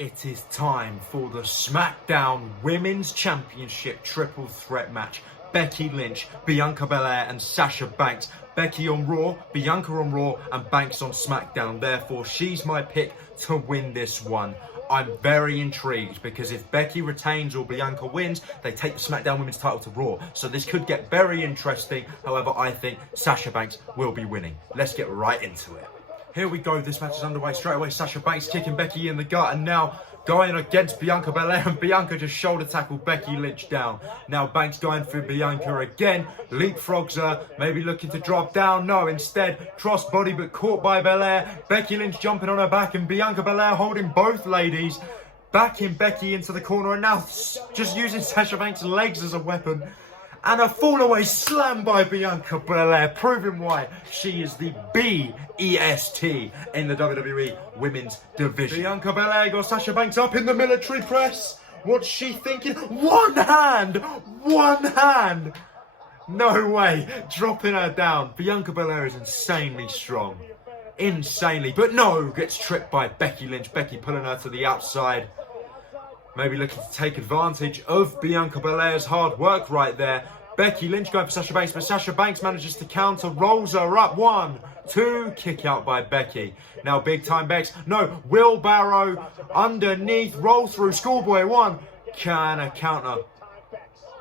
It is time for the SmackDown Women's Championship Triple Threat match. Becky Lynch, Bianca Belair and Sasha Banks. Becky on Raw, Bianca on Raw and Banks on SmackDown. Therefore, she's my pick to win this one. I'm very intrigued because if Becky retains or Bianca wins, they take the SmackDown Women's title to Raw. So this could get very interesting. However, I think Sasha Banks will be winning. Let's get right into it. Here we go, this match is underway straight away. Sasha Banks kicking Becky in the gut and now going against Bianca Belair, and Bianca just shoulder tackled Becky Lynch down. Now Banks going for Bianca again, leapfrogs her, maybe looking to drop down. No, instead, crossbody but caught by Belair. Becky Lynch jumping on her back and Bianca Belair holding both ladies. Backing Becky into the corner and now just using Sasha Banks' legs as a weapon. And a fall away slam by Bianca Belair, proving why she is the BEST in the WWE Women's Division. Bianca Belair got Sasha Banks up in the military press. What's she thinking? One hand! No way, dropping her down. Bianca Belair is insanely strong. Insanely, but no, gets tripped by Becky Lynch. Becky pulling her to the outside. Maybe looking to take advantage of Bianca Belair's hard work right there. Becky Lynch going for Sasha Banks, but Sasha Banks manages to counter, rolls her up. 1, 2, kick out by Becky. Now big time Bex. No, wheelbarrow underneath, roll through, schoolboy 1. Can a counter.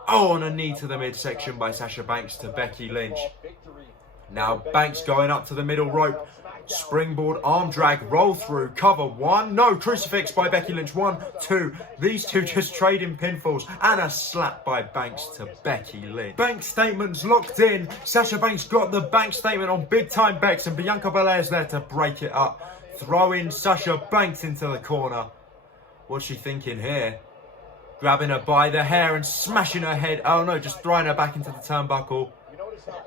Oh, on a knee to the midsection by Sasha Banks to Becky Lynch. Now Banks going up to the middle rope. Springboard arm drag, roll through, cover 1. No, crucifix by Becky Lynch. 1, 2. These two just trading pinfalls and a slap by Banks to Becky Lynch. Banks statements locked in. Sasha Banks got the Banks statement on big time Bex and Bianca Belair's there to break it up. Throwing Sasha Banks into the corner. What's she thinking here? Grabbing her by the hair and smashing her head. Oh no, just throwing her back into the turnbuckle.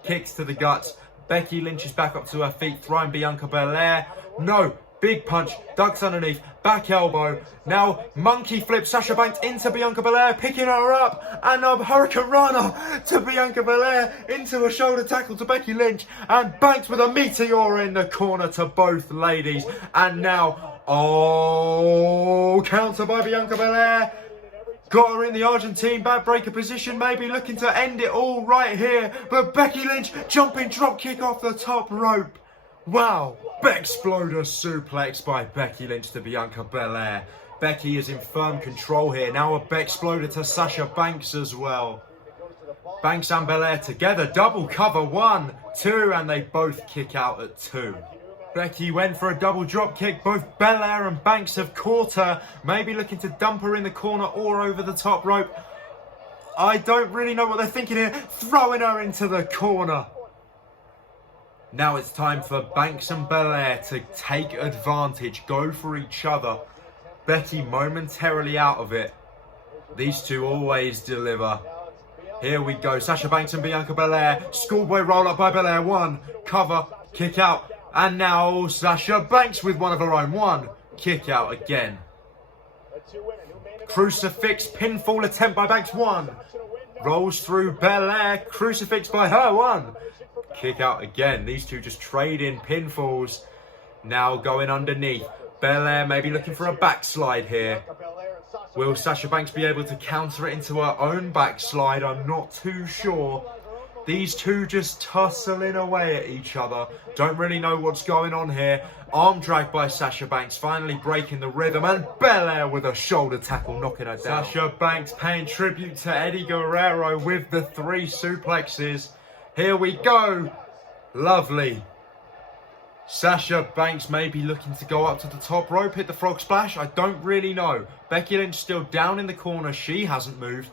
Kicks to the guts. Becky Lynch is back up to her feet, throwing Bianca Belair. No, big punch, ducks underneath, back elbow. Now, monkey flip, Sasha Banks into Bianca Belair, picking her up. And a Hurricane Rana to Bianca Belair, into a shoulder tackle to Becky Lynch. And Banks with a meteor in the corner to both ladies. And now, counter by Bianca Belair. Got her in the Argentine backbreaker position, maybe looking to end it all right here. But Becky Lynch jumping drop kick off the top rope. Wow. Bexploder suplex by Becky Lynch to Bianca Belair. Becky is in firm control here. Now a Bexploder to Sasha Banks as well. Banks and Belair together. Double cover. 1, 2, and they both kick out at 2. Becky went for a double drop kick. Both Belair and Banks have caught her. Maybe looking to dump her in the corner or over the top rope. I don't really know what they're thinking here. Throwing her into the corner. Now it's time for Banks and Belair to take advantage. Go for each other. Becky momentarily out of it. These two always deliver. Here we go. Sasha Banks and Bianca Belair. Schoolboy roll up by Belair. 1, cover, kick out. And now Sasha Banks with one of her own. 1, kick out again. Crucifix pinfall attempt by Banks. 1, rolls through Belair. Crucifix by her. 1, kick out again. These two just trading pinfalls. Now going underneath. Belair maybe looking for a backslide here. Will Sasha Banks be able to counter it into her own backslide? I'm not too sure. These two just tussling away at each other. Don't really know what's going on here. Arm drag by Sasha Banks, finally breaking the rhythm. And Belair with a shoulder tackle, knocking her down. Sasha Banks paying tribute to Eddie Guerrero with the 3 suplexes. Here we go. Lovely. Sasha Banks may be looking to go up to the top rope, hit the frog splash. I don't really know. Becky Lynch still down in the corner. She hasn't moved.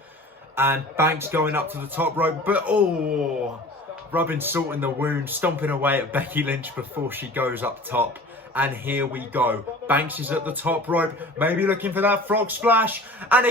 And Banks going up to the top rope, but rubbing salt in the wound, stomping away at Becky Lynch before she goes up top. And here we go. Banks is at the top rope, maybe looking for that frog splash. And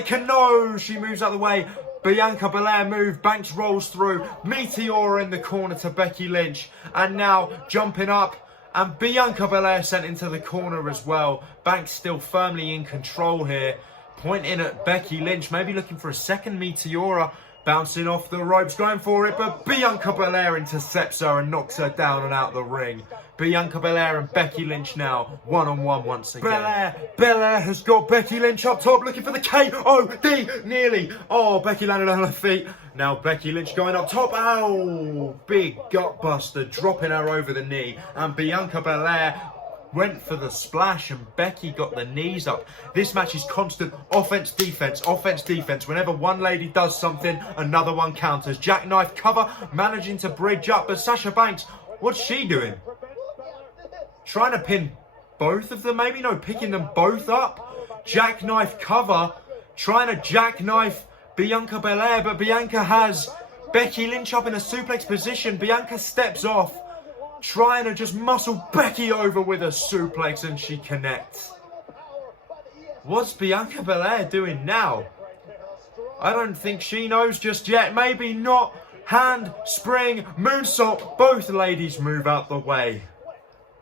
she moves out of the way. Bianca Belair move, Banks rolls through. Meteor in the corner to Becky Lynch. And now jumping up. And Bianca Belair sent into the corner as well. Banks still firmly in control here. Pointing at Becky Lynch, maybe looking for a second Meteora. Bouncing off the ropes, going for it, but Bianca Belair intercepts her and knocks her down and out the ring. Bianca Belair and Becky Lynch now one-on-one once again. Belair has got Becky Lynch up top, looking for the KOD, nearly. Oh, Becky landed on her feet. Now Becky Lynch going up top. Ow, big gut buster, dropping her over the knee. And Bianca Belair went for the splash and Becky got the knees up. This match is constant offense, defense, offense, defense. Whenever one lady does something, another one counters. Jackknife cover, managing to bridge up, but Sasha Banks, what's she doing? Trying to pin both of them, maybe? No, picking them both up. Jackknife cover, trying to jackknife Bianca Belair, but Bianca has Becky Lynch up in a suplex position. Bianca steps off, trying to just muscle Becky over with a suplex, and she connects. What's Bianca Belair doing now? I don't think she knows just yet. Maybe not. Hand, spring, moonsault. Both ladies move out the way.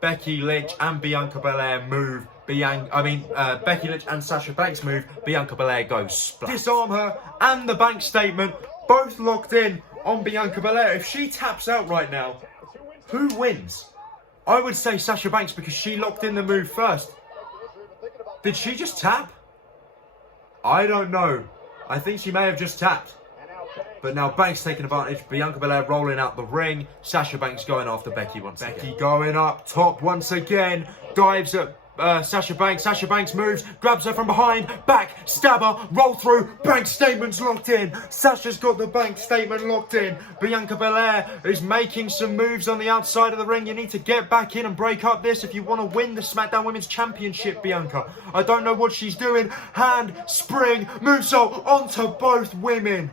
Becky Lynch and Bianca Belair move. Becky Lynch and Sasha Banks move. Bianca Belair goes splat. Disarm her and the Banks statement. Both locked in on Bianca Belair. If she taps out right now, who wins? I would say Sasha Banks because she locked in the move first. Did she just tap? I don't know. I think she may have just tapped. But now Banks taking advantage. Bianca Belair rolling out the ring. Sasha Banks going after Becky once again. Becky going up top once again. Dives at Sasha Banks. Sasha Banks moves, grabs her from behind, back, stab her, roll through. Banks statement's locked in. Sasha's got the Banks statement locked in. Bianca Belair is making some moves on the outside of the ring. You need to get back in and break up this if you want to win the SmackDown Women's Championship, Bianca. I don't know what she's doing. Hand, spring, moonsault onto both women.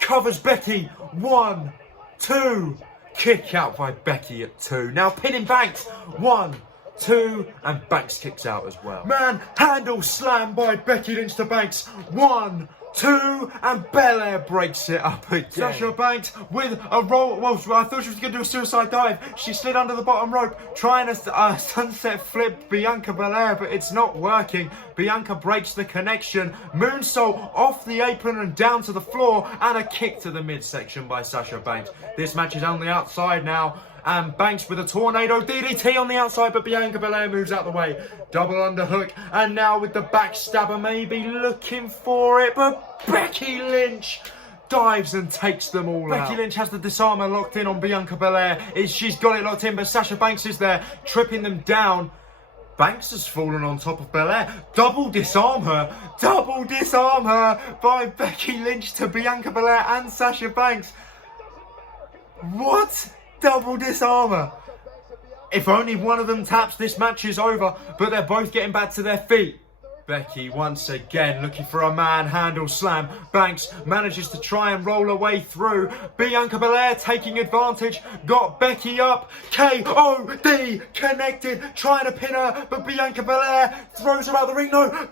Covers Becky. 1, 2. Kick out by Becky at 2. Now pinning Banks. 1, 2, and Banks kicks out as well. Man, handle slam by Becky Lynch to Banks. 1, 2, and Belair breaks it up again. Sasha Banks with a roll. Well, I thought she was going to do a suicide dive. She slid under the bottom rope, trying to sunset flip Bianca Belair, but it's not working. Bianca breaks the connection. Moonsault off the apron and down to the floor, and a kick to the midsection by Sasha Banks. This match is on the outside now. And Banks with a tornado DDT on the outside, but Bianca Belair moves out the way. Double underhook, and now with the backstabber, maybe looking for it, but Becky Lynch dives and takes them all out. Becky Lynch has the disarmer locked in on Bianca Belair. She's got it locked in, but Sasha Banks is there, tripping them down. Banks has fallen on top of Belair. Double disarm her by Becky Lynch to Bianca Belair and Sasha Banks. What? Double disarmer. If only one of them taps, this match is over, but they're both getting back to their feet. Becky once again looking for a manhandle slam. Banks manages to try and roll her way through. Bianca Belair taking advantage. Got Becky up. KOD connected. Trying to pin her, but Bianca Belair throws her out the ring. No,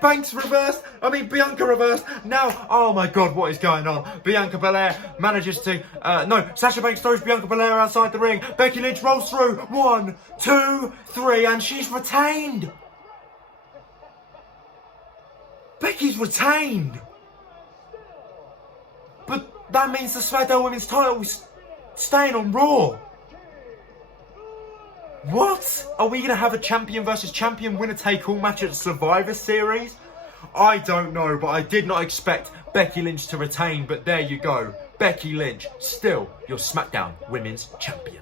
Banks reversed. Bianca reversed. Now, oh my God, what is going on? Bianca Belair manages to... Sasha Banks throws Bianca Belair outside the ring. Becky Lynch rolls through. 1, 2, 3, and she's retained. Becky's retained. But that means the SmackDown Women's title is staying on Raw. What? Are we going to have a champion versus champion winner-take-all match at Survivor Series? I don't know, but I did not expect Becky Lynch to retain. But there you go. Becky Lynch, still your SmackDown Women's Champion.